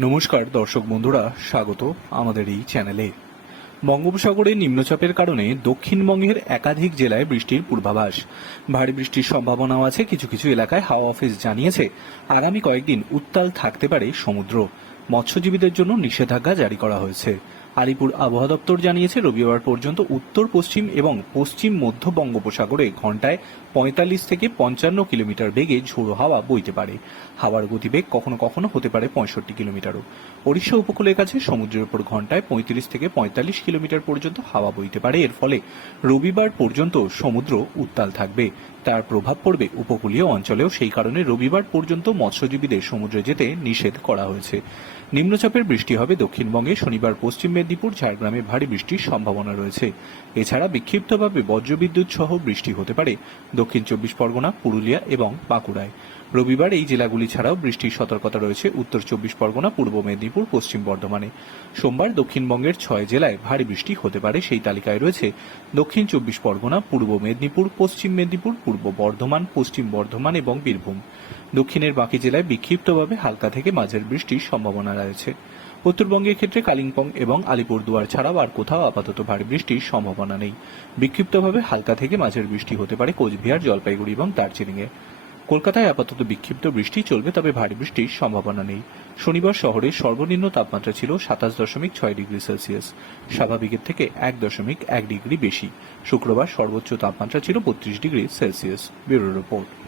নমস্কার দর্শক বন্ধুরা, স্বাগত আমাদের এই চ্যানেলে। বঙ্গোপসাগরে নিম্নচাপের কারণে দক্ষিণবঙ্গের একাধিক জেলায় বৃষ্টির পূর্বাভাস। ভারী বৃষ্টির সম্ভাবনাও আছে, কিছু কিছু এলাকায় হাওয়া অফিস জানিয়েছে। আগামী কয়েকদিন উত্তাল থাকতে পারে সমুদ্র। মৎস্যজীবীদের জন্য নিষেধাজ্ঞা জারি করা হয়েছে। আলিপুর আবহাওয়া দপ্তর জানিয়েছে, রবিবার পর্যন্ত উত্তর, পশ্চিম এবং পশ্চিম মধ্য বঙ্গোপসাগরে ঘন্টায় পঁয়তাল্লিশ থেকে পঞ্চান্ন কিলোমিটার বেগে ঝোড়ো হাওয়া বইতে পারে। হাওয়ার গতিবেগ কখনো কখনো হতে পারে পঁয়ষট্টি কিলোমিটারও। ওড়িশা উপকূলের কাছে সমুদ্রের উপর ঘন্টায় পঁয়ত্রিশ থেকে পঁয়তাল্লিশ কিলোমিটার পর্যন্ত হাওয়া বইতে পারে। এর ফলে রবিবার পর্যন্ত সমুদ্র উত্তাল থাকবে। তার প্রভাব পড়বে উপকূলীয় অঞ্চলেও, সেই কারণে রবিবার পর্যন্ত মৎস্যজীবীদের সমুদ্রে যেতে নিষেধ করা হয়েছে। নিম্নচাপের বৃষ্টি হবে দক্ষিণবঙ্গে, শনিবার পশ্চিম মেদিনীপুর ঝাড়গ্রামে ভারী বৃষ্টির সম্ভাবনা রয়েছে। এছাড়া বিক্ষিপ্তভাবে বজ্রবিদ্যুৎ সহ বৃষ্টি হতে পারে। দক্ষিণ চব্বিশ পরগনা, পুরুলিয়া এবং বাঁকুড়ায়। রবিবার এই জেলাগুলি ছাড়াও বৃষ্টির সতর্কতা রয়েছে উত্তর চব্বিশ পরগনা, পূর্ব মেদিনীপুর, পশ্চিম বর্ধমানে। সোমবার দক্ষিণবঙ্গের ছয় জেলায় ভারী বৃষ্টি হতে পারে, সেই তালিকায় রয়েছে দক্ষিণ চব্বিশ পরগনা, পূর্ব মেদিনীপুর, পশ্চিম মেদিনীপুর, পূর্ব বর্ধমান, পশ্চিম বর্ধমান এবং বীরভূম। দক্ষিণের বাকি জেলায় বিক্ষিপ্তভাবে হালকা থেকে মাঝের বৃষ্টির সম্ভাবনা রয়েছে। উত্তরবঙ্গের ক্ষেত্রে কালিম্পং এবং আলিপুরদুয়ার ছাড়াও আর কোথাও আপাতত ভারী বৃষ্টির সম্ভাবনা নেই। বিক্ষিপ্তভাবে হালকা থেকে মাঝের বৃষ্টি হতে পারে কোচবিহার, জলপাইগুড়ি এবং দার্জিলিংয়ে। কলকাতায় আপাতত বিক্ষিপ্ত বৃষ্টি চলবে, তবে ভারী বৃষ্টির সম্ভাবনা নেই। শনিবার শহরের সর্বনিম্ন তাপমাত্রা ছিল সাতাশ দশমিক ছয় ডিগ্রি সেলসিয়াস। স্বাভাবিকের থেকে এক দশমিক এক ডিগ্রি বেশি। শুক্রবার সর্বোচ্চ তাপমাত্রা ছিল বত্রিশ ডিগ্রি সেলসিয়াস। Bureau report.